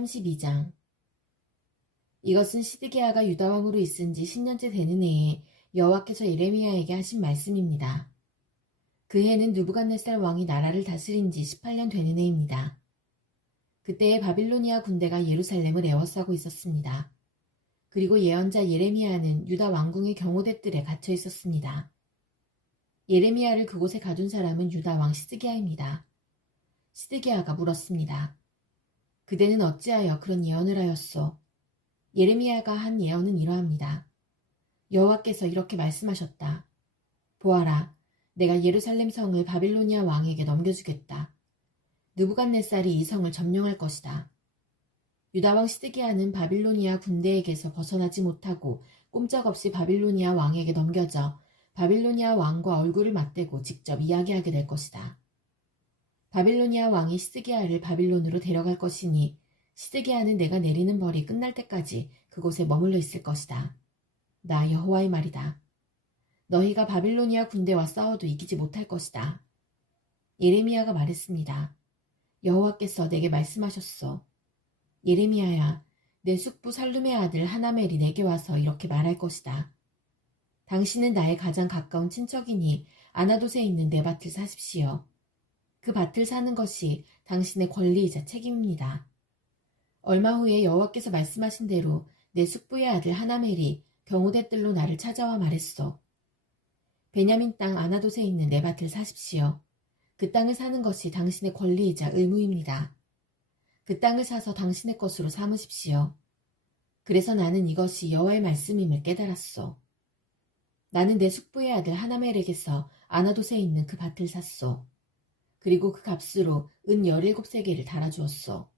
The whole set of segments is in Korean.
32장. 이것은 시드기야가 유다왕으로 있은 지 10년째 되는 해에 여호와께서 예레미야에게 하신 말씀입니다. 그 해는 느부갓네살 왕이 나라를 다스린 지 18년 되는 해입니다. 그때에 바빌로니아 군대가 예루살렘을 에워싸고 있었습니다. 그리고 예언자 예레미야는 유다 왕궁의 경호대 뜰에 갇혀 있었습니다. 예레미야를 그곳에 가둔 사람은 유다 왕 시드기야입니다. 시드기야가 물었습니다. 그대는 어찌하여 그런 예언을 하였소? 예레미야가 한 예언은 이러합니다. 여호와께서 이렇게 말씀하셨다. 보아라, 내가 예루살렘 성을 바빌로니아 왕에게 넘겨주겠다. 느부갓네살이 이 성을 점령할 것이다. 유다왕 시드기야는 바빌로니아 군대에게서 벗어나지 못하고 꼼짝없이 바빌로니아 왕에게 넘겨져 바빌로니아 왕과 얼굴을 맞대고 직접 이야기하게 될 것이다. 바빌로니아 왕이 시드기야를 바빌론으로 데려갈 것이니 시드기야는 내가 내리는 벌이 끝날 때까지 그곳에 머물러 있을 것이다. 나 여호와의 말이다. 너희가 바빌로니아 군대와 싸워도 이기지 못할 것이다. 예레미야가 말했습니다. 여호와께서 내게 말씀하셨소. 예레미야야, 내 숙부 살룸의 아들 하나멜이 내게 와서 이렇게 말할 것이다. 당신은 나의 가장 가까운 친척이니 아나돗에 있는 내 밭을 사십시오. 그 밭을 사는 것이 당신의 권리이자 책임입니다. 얼마 후에 여호와께서 말씀하신 대로 내 숙부의 아들 하나멜이 경호대 뜰로 나를 찾아와 말했소. 베냐민 땅 아나돗에 있는 내 밭을 사십시오. 그 땅을 사는 것이 당신의 권리이자 의무입니다. 그 땅을 사서 당신의 것으로 삼으십시오. 그래서 나는 이것이 여호와의 말씀임을 깨달았소. 나는 내 숙부의 아들 하나멜에게서 아나돗에 있는 그 밭을 샀소. 그리고 그 값으로 은 17세겔을 달아주었소.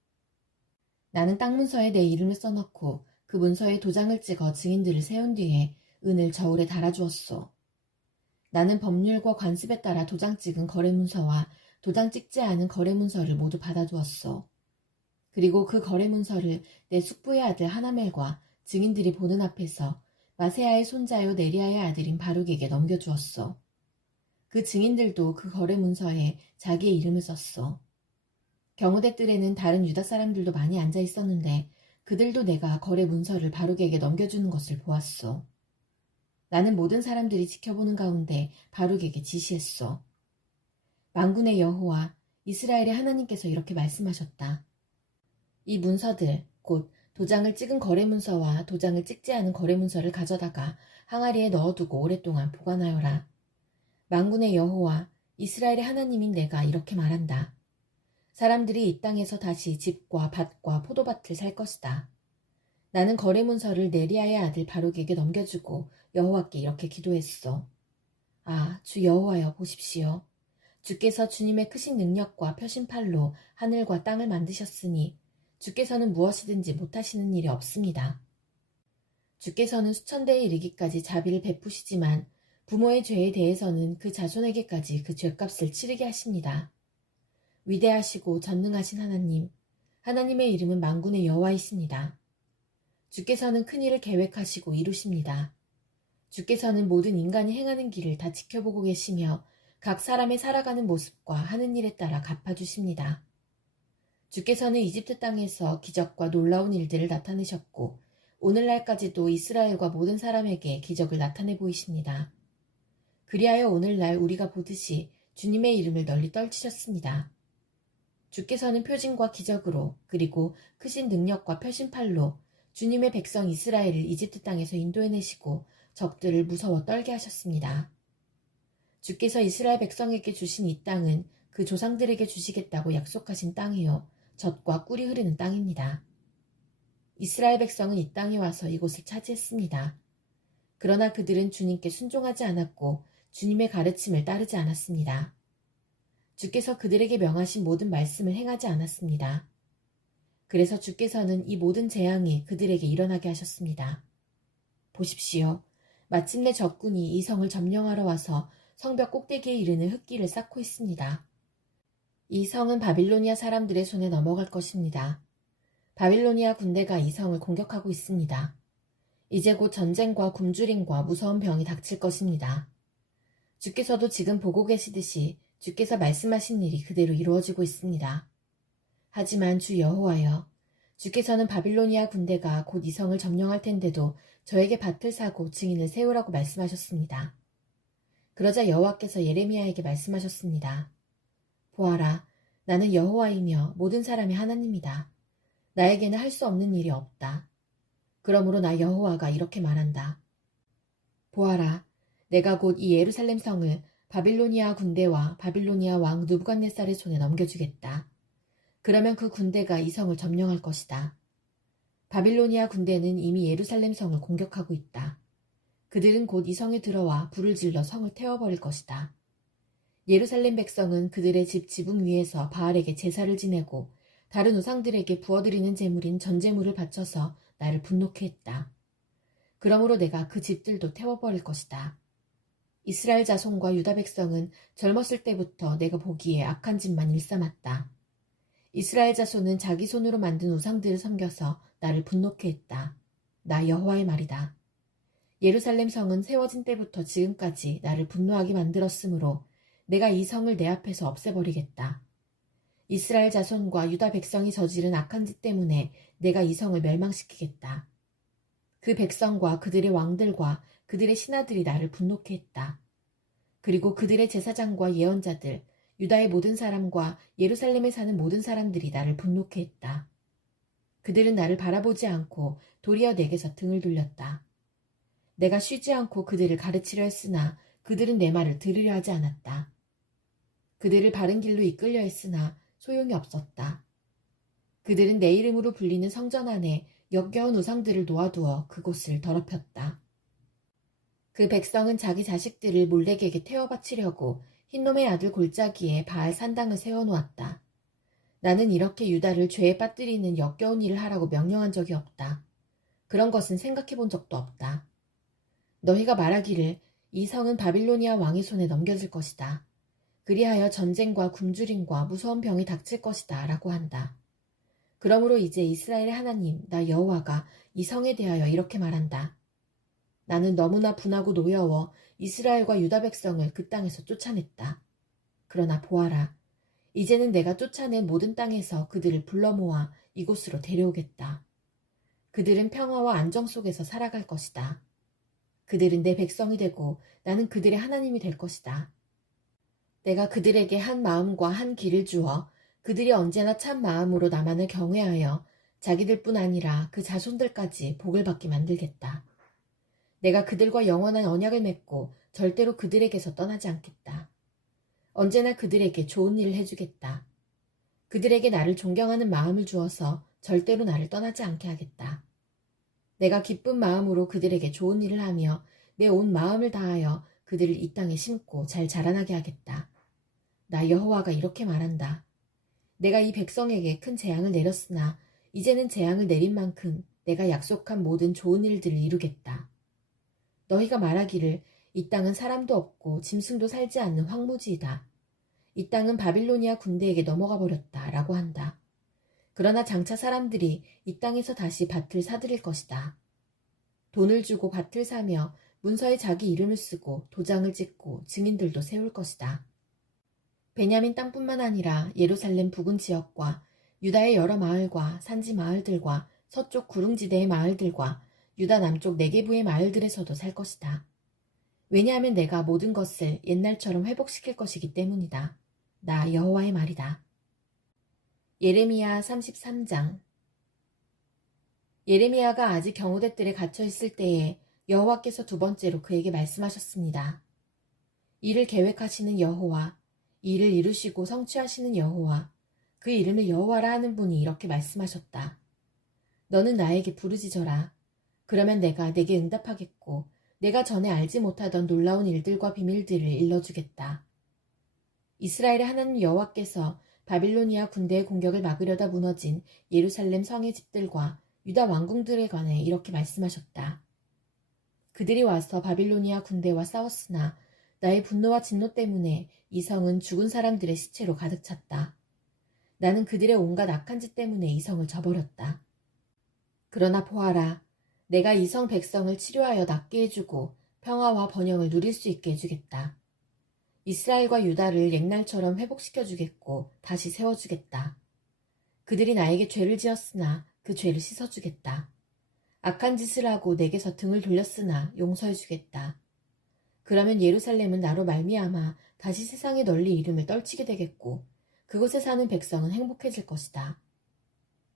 나는 땅 문서에 내 이름을 써넣고 그 문서에 도장을 찍어 증인들을 세운 뒤에 은을 저울에 달아주었소. 나는 법률과 관습에 따라 도장 찍은 거래문서와 도장 찍지 않은 거래문서를 모두 받아두었소. 그리고 그 거래문서를 내 숙부의 아들 하나멜과 증인들이 보는 앞에서 마세야의 손자요 네리야의 아들인 바룩에게 넘겨주었소. 그 증인들도 그 거래문서에 자기의 이름을 썼소. 경호대 뜰에는 다른 유다 사람들도 많이 앉아 있었는데 그들도 내가 거래 문서를 바룩에게 넘겨주는 것을 보았소. 나는 모든 사람들이 지켜보는 가운데 바룩에게 지시했소. 만군의 여호와 이스라엘의 하나님께서 이렇게 말씀하셨다. 이 문서들 곧 도장을 찍은 거래 문서와 도장을 찍지 않은 거래 문서를 가져다가 항아리에 넣어두고 오랫동안 보관하여라. 만군의 여호와 이스라엘의 하나님인 내가 이렇게 말한다. 사람들이 이 땅에서 다시 집과 밭과 포도밭을 살 것이다. 나는 거래문서를 네리야의 아들 바룩에게 넘겨주고 여호와께 이렇게 기도했어. 아, 주 여호와여 보십시오. 주께서 주님의 크신 능력과 펴신 팔로 하늘과 땅을 만드셨으니 주께서는 무엇이든지 못하시는 일이 없습니다. 주께서는 수천 대에 이르기까지 자비를 베푸시지만 부모의 죄에 대해서는 그 자손에게까지 그 죄값을 치르게 하십니다. 위대하시고 전능하신 하나님, 하나님의 이름은 만군의 여호와이십니다. 주께서는 큰 일을 계획하시고 이루십니다. 주께서는 모든 인간이 행하는 길을 다 지켜보고 계시며 각 사람의 살아가는 모습과 하는 일에 따라 갚아주십니다. 주께서는 이집트 땅에서 기적과 놀라운 일들을 나타내셨고 오늘날까지도 이스라엘과 모든 사람에게 기적을 나타내 보이십니다. 그리하여 오늘날 우리가 보듯이 주님의 이름을 널리 떨치셨습니다. 주께서는 표징과 기적으로 그리고 크신 능력과 펴신 팔로 주님의 백성 이스라엘을 이집트 땅에서 인도해내시고 적들을 무서워 떨게 하셨습니다. 주께서 이스라엘 백성에게 주신 이 땅은 그 조상들에게 주시겠다고 약속하신 땅이요 젖과 꿀이 흐르는 땅입니다. 이스라엘 백성은 이 땅에 와서 이곳을 차지했습니다. 그러나 그들은 주님께 순종하지 않았고 주님의 가르침을 따르지 않았습니다. 주께서 그들에게 명하신 모든 말씀을 행하지 않았습니다. 그래서 주께서는 이 모든 재앙이 그들에게 일어나게 하셨습니다. 보십시오. 마침내 적군이 이 성을 점령하러 와서 성벽 꼭대기에 이르는 흙길을 쌓고 있습니다. 이 성은 바빌로니아 사람들의 손에 넘어갈 것입니다. 바빌로니아 군대가 이 성을 공격하고 있습니다. 이제 곧 전쟁과 굶주림과 무서운 병이 닥칠 것입니다. 주께서도 지금 보고 계시듯이 주께서 말씀하신 일이 그대로 이루어지고 있습니다. 하지만 주 여호와여, 주께서는 바빌로니아 군대가 곧 이 성을 점령할 텐데도 저에게 밭을 사고 증인을 세우라고 말씀하셨습니다. 그러자 여호와께서 예레미야에게 말씀하셨습니다. 보아라, 나는 여호와이며 모든 사람의 하나님이다. 나에게는 할 수 없는 일이 없다. 그러므로 나 여호와가 이렇게 말한다. 보아라, 내가 곧 이 예루살렘 성을 바빌로니아 군대와 바빌로니아 왕 느부갓네살의 손에 넘겨주겠다. 그러면 그 군대가 이 성을 점령할 것이다. 바빌로니아 군대는 이미 예루살렘 성을 공격하고 있다. 그들은 곧 이 성에 들어와 불을 질러 성을 태워버릴 것이다. 예루살렘 백성은 그들의 집 지붕 위에서 바알에게 제사를 지내고 다른 우상들에게 부어드리는 제물인 전제물을 바쳐서 나를 분노케 했다. 그러므로 내가 그 집들도 태워버릴 것이다. 이스라엘 자손과 유다 백성은 젊었을 때부터 내가 보기에 악한 짓만 일삼았다. 이스라엘 자손은 자기 손으로 만든 우상들을 섬겨서 나를 분노케 했다. 나 여호와의 말이다. 예루살렘 성은 세워진 때부터 지금까지 나를 분노하게 만들었으므로 내가 이 성을 내 앞에서 없애버리겠다. 이스라엘 자손과 유다 백성이 저지른 악한 짓 때문에 내가 이 성을 멸망시키겠다. 그 백성과 그들의 왕들과 그들의 신하들이 나를 분노케 했다. 그리고 그들의 제사장과 예언자들, 유다의 모든 사람과 예루살렘에 사는 모든 사람들이 나를 분노케 했다. 그들은 나를 바라보지 않고 도리어 내게서 등을 돌렸다. 내가 쉬지 않고 그들을 가르치려 했으나 그들은 내 말을 들으려 하지 않았다. 그들을 바른 길로 이끌려 했으나 소용이 없었다. 그들은 내 이름으로 불리는 성전 안에 역겨운 우상들을 놓아두어 그곳을 더럽혔다. 그 백성은 자기 자식들을 몰렉에게 태워 바치려고 흰놈의 아들 골짜기에 바알 산당을 세워놓았다. 나는 이렇게 유다를 죄에 빠뜨리는 역겨운 일을 하라고 명령한 적이 없다. 그런 것은 생각해 본 적도 없다. 너희가 말하기를 이 성은 바빌로니아 왕의 손에 넘겨질 것이다. 그리하여 전쟁과 굶주림과 무서운 병이 닥칠 것이다 라고 한다. 그러므로 이제 이스라엘의 하나님 나 여호와가 이 성에 대하여 이렇게 말한다. 나는 너무나 분하고 노여워 이스라엘과 유다 백성을 그 땅에서 쫓아냈다. 그러나 보아라. 이제는 내가 쫓아낸 모든 땅에서 그들을 불러 모아 이곳으로 데려오겠다. 그들은 평화와 안정 속에서 살아갈 것이다. 그들은 내 백성이 되고 나는 그들의 하나님이 될 것이다. 내가 그들에게 한 마음과 한 길을 주어 그들이 언제나 참 마음으로 나만을 경외하여 자기들뿐 아니라 그 자손들까지 복을 받게 만들겠다. 내가 그들과 영원한 언약을 맺고 절대로 그들에게서 떠나지 않겠다. 언제나 그들에게 좋은 일을 해주겠다. 그들에게 나를 존경하는 마음을 주어서 절대로 나를 떠나지 않게 하겠다. 내가 기쁜 마음으로 그들에게 좋은 일을 하며 내 온 마음을 다하여 그들을 이 땅에 심고 잘 자라나게 하겠다. 나 여호와가 이렇게 말한다. 내가 이 백성에게 큰 재앙을 내렸으나 이제는 재앙을 내린 만큼 내가 약속한 모든 좋은 일들을 이루겠다. 너희가 말하기를 이 땅은 사람도 없고 짐승도 살지 않는 황무지이다. 이 땅은 바빌로니아 군대에게 넘어가 버렸다 라고 한다. 그러나 장차 사람들이 이 땅에서 다시 밭을 사들일 것이다. 돈을 주고 밭을 사며 문서에 자기 이름을 쓰고 도장을 찍고 증인들도 세울 것이다. 베냐민 땅뿐만 아니라 예루살렘 부근 지역과 유다의 여러 마을과 산지 마을들과 서쪽 구릉지대의 마을들과 유다 남쪽 네게부의 마을들에서도 살 것이다. 왜냐하면 내가 모든 것을 옛날처럼 회복시킬 것이기 때문이다. 나 여호와의 말이다. 예레미야 33장. 예레미야가 아직 경호대뜰에 갇혀 있을 때에 여호와께서 두 번째로 그에게 말씀하셨습니다. 이를 계획하시는 여호와, 이를 이루시고 성취하시는 여호와, 그 이름을 여호와라 하는 분이 이렇게 말씀하셨다. 너는 나에게 부르짖어라. 그러면 내가 내게 응답하겠고 내가 전에 알지 못하던 놀라운 일들과 비밀들을 일러주겠다. 이스라엘의 하나님 여호와께서 바빌로니아 군대의 공격을 막으려다 무너진 예루살렘 성의 집들과 유다 왕궁들에 관해 이렇게 말씀하셨다. 그들이 와서 바빌로니아 군대와 싸웠으나 나의 분노와 진노 때문에 이 성은 죽은 사람들의 시체로 가득 찼다. 나는 그들의 온갖 악한 짓 때문에 이 성을 저버렸다. 그러나 보아라. 내가 이 성 백성을 치료하여 낫게 해주고 평화와 번영을 누릴 수 있게 해주겠다. 이스라엘과 유다를 옛날처럼 회복시켜주겠고 다시 세워주겠다. 그들이 나에게 죄를 지었으나 그 죄를 씻어주겠다. 악한 짓을 하고 내게서 등을 돌렸으나 용서해주겠다. 그러면 예루살렘은 나로 말미암아 다시 세상에 널리 이름을 떨치게 되겠고 그곳에 사는 백성은 행복해질 것이다.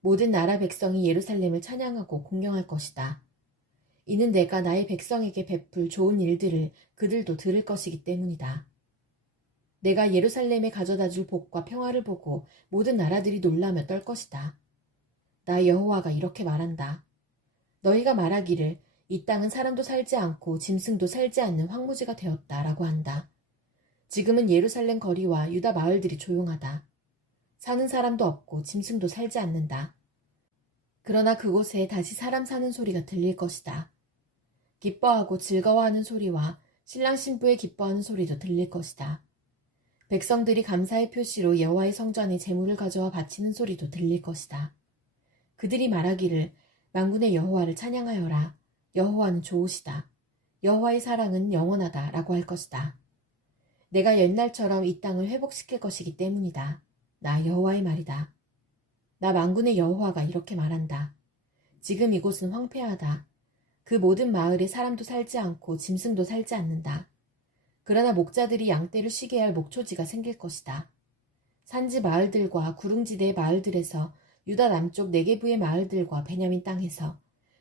모든 나라 백성이 예루살렘을 찬양하고 공경할 것이다. 이는 내가 나의 백성에게 베풀 좋은 일들을 그들도 들을 것이기 때문이다. 내가 예루살렘에 가져다 줄 복과 평화를 보고 모든 나라들이 놀라며 떨 것이다. 나 여호와가 이렇게 말한다. 너희가 말하기를 이 땅은 사람도 살지 않고 짐승도 살지 않는 황무지가 되었다 라고 한다. 지금은 예루살렘 거리와 유다 마을들이 조용하다. 사는 사람도 없고 짐승도 살지 않는다. 그러나 그곳에 다시 사람 사는 소리가 들릴 것이다. 기뻐하고 즐거워하는 소리와 신랑 신부의 기뻐하는 소리도 들릴 것이다. 백성들이 감사의 표시로 여호와의 성전에 제물을 가져와 바치는 소리도 들릴 것이다. 그들이 말하기를 만군의 여호와를 찬양하여라. 여호와는 좋으시다. 여호와의 사랑은 영원하다 라고 할 것이다. 내가 옛날처럼 이 땅을 회복시킬 것이기 때문이다. 나 여호와의 말이다. 나 만군의 여호와가 이렇게 말한다. 지금 이곳은 황폐하다. 그 모든 마을에 사람도 살지 않고 짐승도 살지 않는다. 그러나 목자들이 양떼를 쉬게 할 목초지가 생길 것이다. 산지 마을들과 구릉지대의 마을들에서 유다 남쪽 네게부의 마을들과 베냐민 땅에서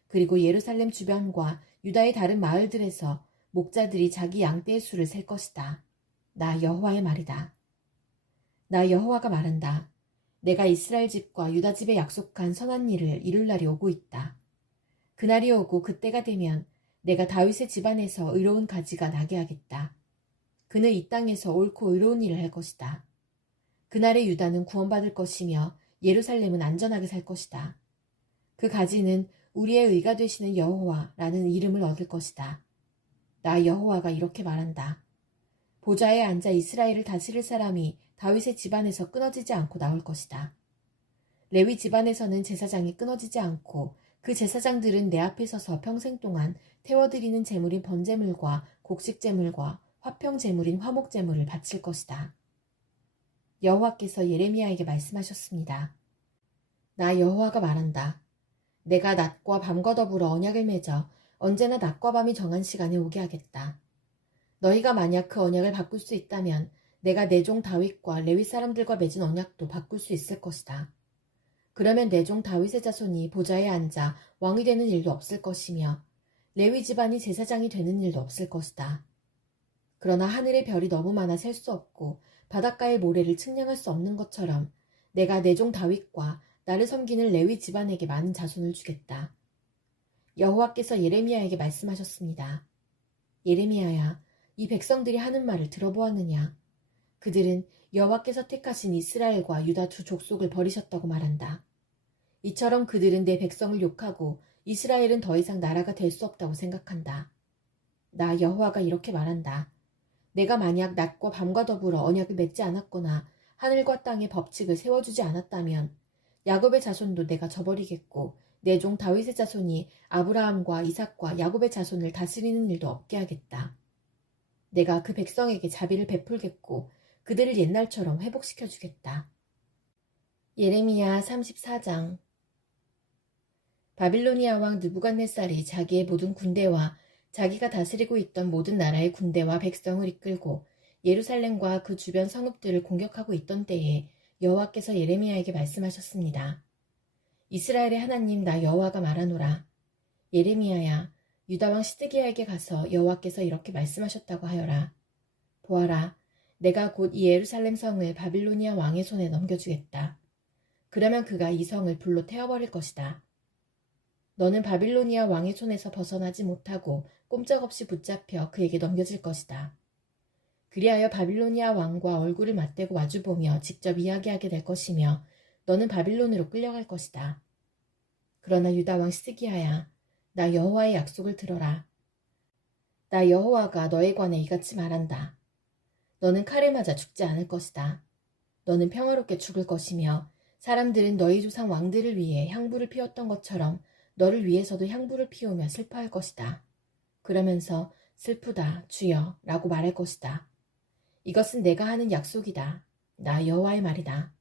그리고 예루살렘 주변과 유다의 다른 마을들에서 목자들이 자기 양떼의 수를 셀 것이다. 나 여호와의 말이다. 나 여호와가 말한다. 내가 이스라엘 집과 유다 집에 약속한 선한 일을 이룰 날이 오고 있다. 그날이 오고 그때가 되면 내가 다윗의 집안에서 의로운 가지가 나게 하겠다. 그는 이 땅에서 옳고 의로운 일을 할 것이다. 그날의 유다는 구원받을 것이며 예루살렘은 안전하게 살 것이다. 그 가지는 우리의 의가 되시는 여호와라는 이름을 얻을 것이다. 나 여호와가 이렇게 말한다. 보좌에 앉아 이스라엘을 다스릴 사람이 다윗의 집안에서 끊어지지 않고 나올 것이다. 레위 집안에서는 제사장이 끊어지지 않고 그 제사장들은 내 앞에 서서 평생 동안 태워드리는 제물인 번제물과 곡식제물과 화평제물인 화목제물을 바칠 것이다. 여호와께서 예레미야에게 말씀하셨습니다. 나 여호와가 말한다. 내가 낮과 밤과 더불어 언약을 맺어 언제나 낮과 밤이 정한 시간에 오게 하겠다. 너희가 만약 그 언약을 바꿀 수 있다면 내가 내 종 다윗과 레위 사람들과 맺은 언약도 바꿀 수 있을 것이다. 그러면 내 종 다윗의 자손이 보좌에 앉아 왕이 되는 일도 없을 것이며 레위 집안이 제사장이 되는 일도 없을 것이다. 그러나 하늘의 별이 너무 많아 셀 수 없고 바닷가의 모래를 측량할 수 없는 것처럼 내가 내 종 다윗과 나를 섬기는 레위 집안에게 많은 자손을 주겠다. 여호와께서 예레미야에게 말씀하셨습니다. 예레미야야, 이 백성들이 하는 말을 들어보았느냐? 그들은 여호와께서 택하신 이스라엘과 유다 두 족속을 버리셨다고 말한다. 이처럼 그들은 내 백성을 욕하고 이스라엘은 더 이상 나라가 될 수 없다고 생각한다. 나 여호와가 이렇게 말한다. 내가 만약 낮과 밤과 더불어 언약을 맺지 않았거나 하늘과 땅의 법칙을 세워주지 않았다면 야곱의 자손도 내가 저버리겠고 내 종 다윗의 자손이 아브라함과 이삭과 야곱의 자손을 다스리는 일도 없게 하겠다. 내가 그 백성에게 자비를 베풀겠고 그들을 옛날처럼 회복시켜주겠다. 예레미야 34장. 바빌로니아 왕 느부갓네살이 자기의 모든 군대와 자기가 다스리고 있던 모든 나라의 군대와 백성을 이끌고 예루살렘과 그 주변 성읍들을 공격하고 있던 때에 여호와께서 예레미야에게 말씀하셨습니다. 이스라엘의 하나님 나 여호와가 말하노라. 예레미야야, 유다 왕 시드기야에게 가서 여호와께서 이렇게 말씀하셨다고 하여라. 보아라, 내가 곧 이 예루살렘 성을 바빌로니아 왕의 손에 넘겨주겠다. 그러면 그가 이 성을 불로 태워버릴 것이다. 너는 바빌로니아 왕의 손에서 벗어나지 못하고 꼼짝없이 붙잡혀 그에게 넘겨질 것이다. 그리하여 바빌로니아 왕과 얼굴을 맞대고 마주보며 직접 이야기하게 될 것이며 너는 바빌론으로 끌려갈 것이다. 그러나 유다 왕 시드기야야, 나 여호와의 약속을 들어라. 나 여호와가 너에 관해 이같이 말한다. 너는 칼에 맞아 죽지 않을 것이다. 너는 평화롭게 죽을 것이며 사람들은 너희 조상 왕들을 위해 향부를 피웠던 것처럼 너를 위해서도 향부를 피우며 슬퍼할 것이다. 그러면서 슬프다 주여 라고 말할 것이다. 이것은 내가 하는 약속이다. 나 여호와의 말이다.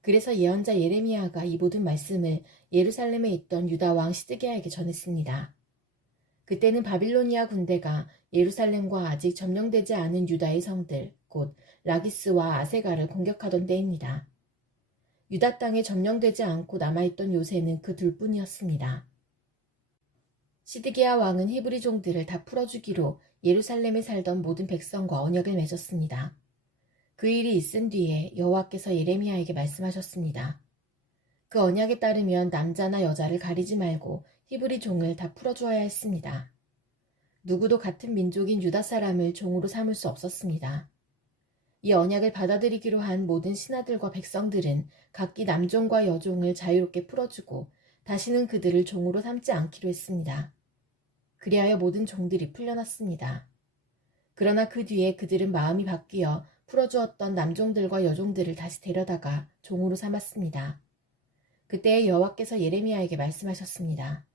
그래서 예언자 예레미야가 이 모든 말씀을 예루살렘에 있던 유다 왕 시드기야에게 전했습니다. 그때는 바빌로니아 군대가 예루살렘과 아직 점령되지 않은 유다의 성들, 곧 라기스와 아세가를 공격하던 때입니다. 유다 땅에 점령되지 않고 남아있던 요새는 그 둘뿐이었습니다. 시드기야 왕은 히브리 종들을 다 풀어주기로 예루살렘에 살던 모든 백성과 언약을 맺었습니다. 그 일이 있은 뒤에 여호와께서 예레미야에게 말씀하셨습니다. 그 언약에 따르면 남자나 여자를 가리지 말고 히브리 종을 다 풀어주어야 했습니다. 누구도 같은 민족인 유다 사람을 종으로 삼을 수 없었습니다. 이 언약을 받아들이기로 한 모든 신하들과 백성들은 각기 남종과 여종을 자유롭게 풀어주고 다시는 그들을 종으로 삼지 않기로 했습니다. 그리하여 모든 종들이 풀려났습니다. 그러나 그 뒤에 그들은 마음이 바뀌어 풀어주었던 남종들과 여종들을 다시 데려다가 종으로 삼았습니다. 그때 여호와께서 예레미야에게 말씀하셨습니다.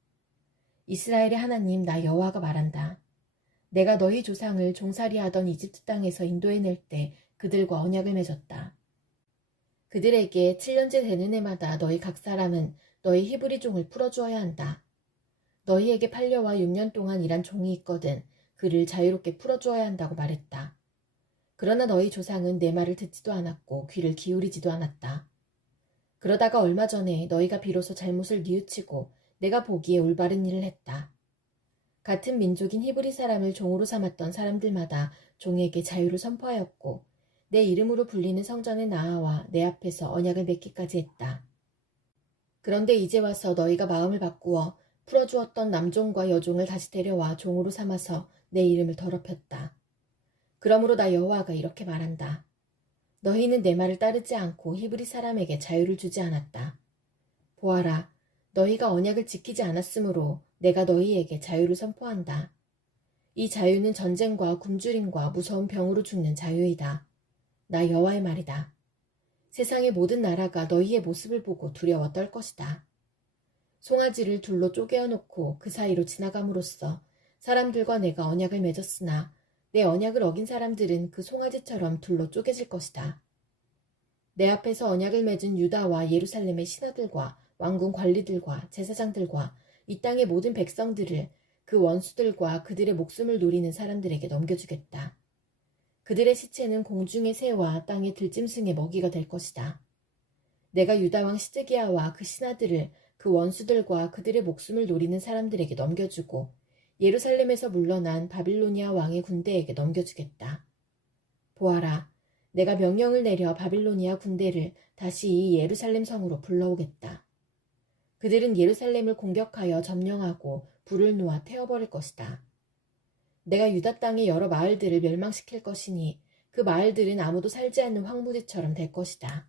이스라엘의 하나님 나 여호와가 말한다. 내가 너희 조상을 종살이하던 이집트 땅에서 인도해낼 때 그들과 언약을 맺었다. 그들에게 7년째 되는 해마다 너희 각 사람은 너희 히브리 종을 풀어주어야 한다. 너희에게 팔려와 6년 동안 일한 종이 있거든 그를 자유롭게 풀어주어야 한다고 말했다. 그러나 너희 조상은 내 말을 듣지도 않았고 귀를 기울이지도 않았다. 그러다가 얼마 전에 너희가 비로소 잘못을 뉘우치고 내가 보기에 올바른 일을 했다. 같은 민족인 히브리 사람을 종으로 삼았던 사람들마다 종에게 자유를 선포하였고 내 이름으로 불리는 성전에 나아와 내 앞에서 언약을 맺기까지 했다. 그런데 이제 와서 너희가 마음을 바꾸어 풀어주었던 남종과 여종을 다시 데려와 종으로 삼아서 내 이름을 더럽혔다. 그러므로 나 여호와가 이렇게 말한다. 너희는 내 말을 따르지 않고 히브리 사람에게 자유를 주지 않았다. 보아라, 너희가 언약을 지키지 않았으므로 내가 너희에게 자유를 선포한다. 이 자유는 전쟁과 굶주림과 무서운 병으로 죽는 자유이다. 나 여호와의 말이다. 세상의 모든 나라가 너희의 모습을 보고 두려워 떨 것이다. 송아지를 둘로 쪼개어놓고 그 사이로 지나감으로써 사람들과 내가 언약을 맺었으나 내 언약을 어긴 사람들은 그 송아지처럼 둘로 쪼개질 것이다. 내 앞에서 언약을 맺은 유다와 예루살렘의 신하들과 왕궁 관리들과 제사장들과 이 땅의 모든 백성들을 그 원수들과 그들의 목숨을 노리는 사람들에게 넘겨주겠다. 그들의 시체는 공중의 새와 땅의 들짐승의 먹이가 될 것이다. 내가 유다 왕 시드기야와 그 신하들을 그 원수들과 그들의 목숨을 노리는 사람들에게 넘겨주고 예루살렘에서 물러난 바빌로니아 왕의 군대에게 넘겨주겠다. 보아라, 내가 명령을 내려 바빌로니아 군대를 다시 이 예루살렘 성으로 불러오겠다. 그들은 예루살렘을 공격하여 점령하고 불을 놓아 태워버릴 것이다. 내가 유다 땅의 여러 마을들을 멸망시킬 것이니 그 마을들은 아무도 살지 않는 황무지처럼 될 것이다.